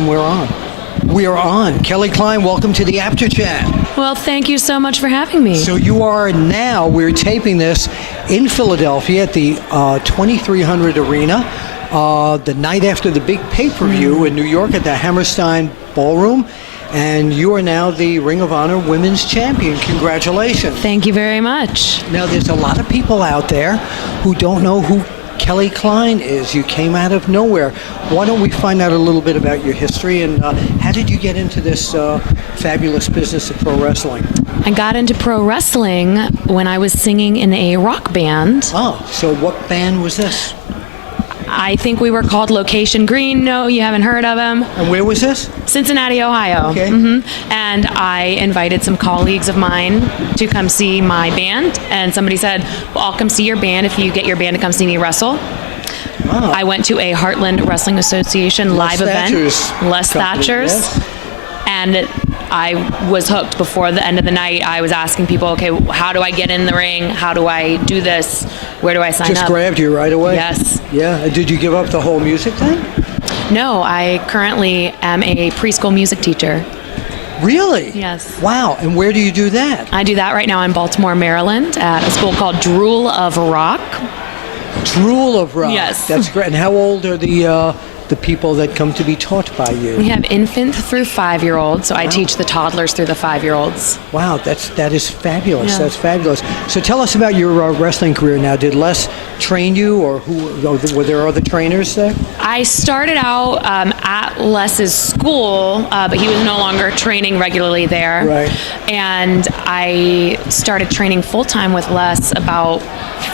and we're on. We are on. Kelly Klein, welcome to the Apter Chat. Well, thank you so much for having me. So you are now, we're taping this in Philadelphia at the 2300 Arena, the night after the big pay-per-view in New York at the Hammerstein Ballroom. And you are now the Ring of Honor Women's Champion. Congratulations. Thank you very much. Now, there's a lot of people out there who don't know who Kelly Klein is. You came out of nowhere. Why don't we find out a little bit about your history and how did you get into this fabulous business of pro wrestling? I got into pro wrestling when I was singing in a rock band. Oh, so what band was this? I think we were called Location Green. No, you haven't heard of them. And where was this? Cincinnati, Ohio. Okay. And I invited some colleagues of mine to come see my band. And somebody said, well, I'll come see your band if you get your band to come see me wrestle. Wow. I went to a Heartland Wrestling Association live event. Les Thatcher's. Yes. And I was hooked. Before the end of the night, I was asking people, okay, how do I get in the ring? How do I do this? Where do I sign up? Just grabbed you right away? Yes. Yeah. Did you give up the whole music thing? No, I currently am a preschool music teacher. Really? Yes. Wow. And where do you do that? I do that right now in Baltimore, Maryland, at a school called Drool of Rock. Drool of Rock. Yes. That's great. And how old are the people that come to be taught by you? We have infant through 5-year-olds, so I teach the toddlers through the 5-year-olds. Wow, that is fabulous. Yeah. That's fabulous. So tell us about your wrestling career now. Did Les train you, or were there other trainers there? I started out at Les's school, but he was no longer training regularly there. Right. And I started training full-time with Les about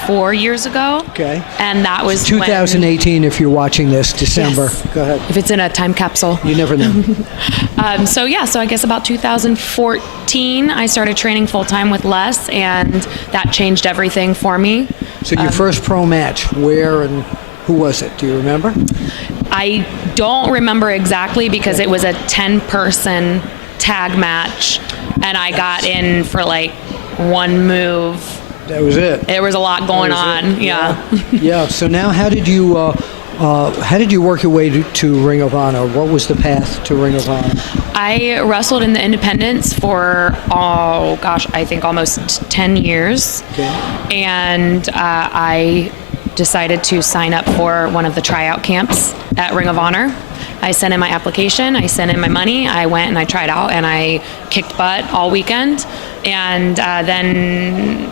4 years ago. Okay. And that was 2018, if you're watching this, December. Yes. Go ahead. If it's in a time capsule. You never know. So I guess about 2014, I started training full-time with Les, and that changed everything for me. So your first pro match, where and who was it? Do you remember? I don't remember exactly because it was a 10-person tag match, and I got in for like one move. That was it. There was a lot going on. Yeah. Yeah. So now, how did you work your way to Ring of Honor? What was the path to Ring of Honor? I wrestled in the independents for, I think almost 10 years. Okay. And I decided to sign up for one of the tryout camps at Ring of Honor. I sent in my application, I sent in my money, I went and I tried out, and I kicked butt all weekend. And then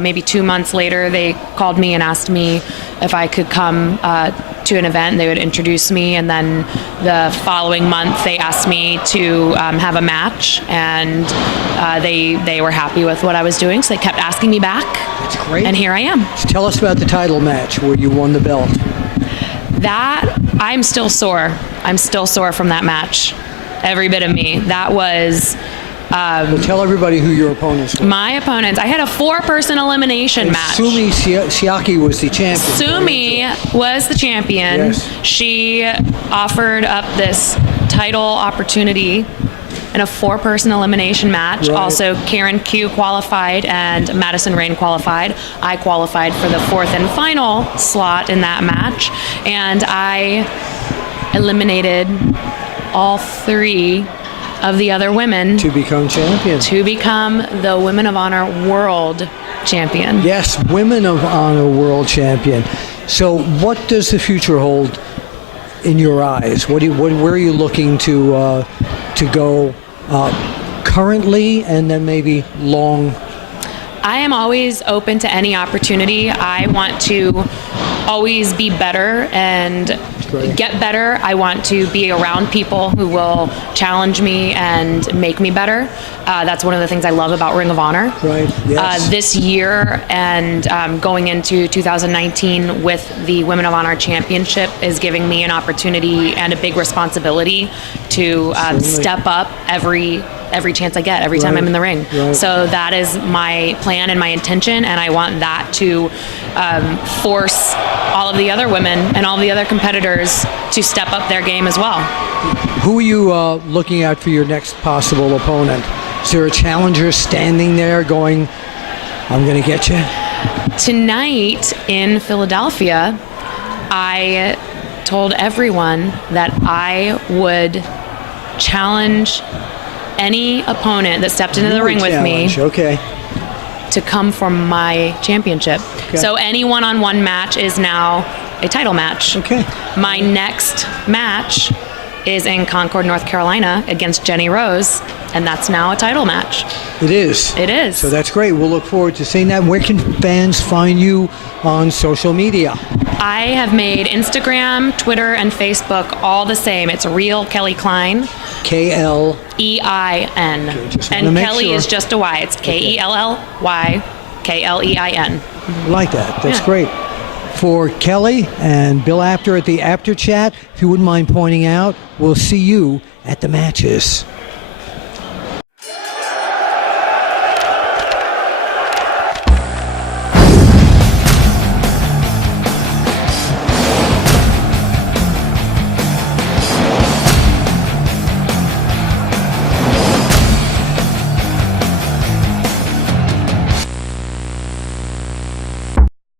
maybe 2 months later, they called me and asked me if I could come to an event. They would introduce me, and then the following month, they asked me to have a match, and they were happy with what I was doing, so they kept asking me back. That's great. And here I am. So tell us about the title match where you won the belt. I'm still sore. I'm still sore from that match. Every bit of me. That was... Well, tell everybody who your opponents were. My opponents. I had a 4-person elimination match. Sumi Siaki was the champion. Sumi was the champion. Yes. She offered up this title opportunity in a 4-person elimination match. Right. Also, Karen Q qualified and Madison Rain qualified. I qualified for the 4th and final slot in that match, and I eliminated all 3 of the other women to become champion. To become the Women of Honor World Champion. Yes, Women of Honor World Champion. So what does the future hold in your eyes? Where are you looking to go currently, and then maybe long? I am always open to any opportunity. I want to always be better and get better. I want to be around people who will challenge me and make me better. That's one of the things I love about Ring of Honor. Right. Yes. This year and going into 2019 with the Women of Honor Championship is giving me an opportunity and a big responsibility to step up every chance I get, every time I'm in the ring. Right. So that is my plan and my intention, and I want that to force all of the other women and all the other competitors to step up their game as well. Who are you looking at for your next possible opponent? Is there a challenger standing there going, I'm going to get you? Tonight in Philadelphia, I told everyone that I would challenge any opponent that stepped into the ring with me Okay. to come for my championship. Okay. So any one-on-one match is now a title match. Okay. My next match is in Concord, North Carolina against Jenny Rose, and that's now a title match. It is. It is. So that's great. We'll look forward to seeing that. Where can fans find you on social media? I have made Instagram, Twitter, and Facebook all the same. It's Real Kelly Klein. KL. EIN. Okay, just wanna And make Kelly sure. is just a Y. It's KELLY KLEIN. Like that. That's Yeah. great. For Kelly and Bill Apter at the Apter Chat, if you wouldn't mind pointing out, we'll see you at the matches.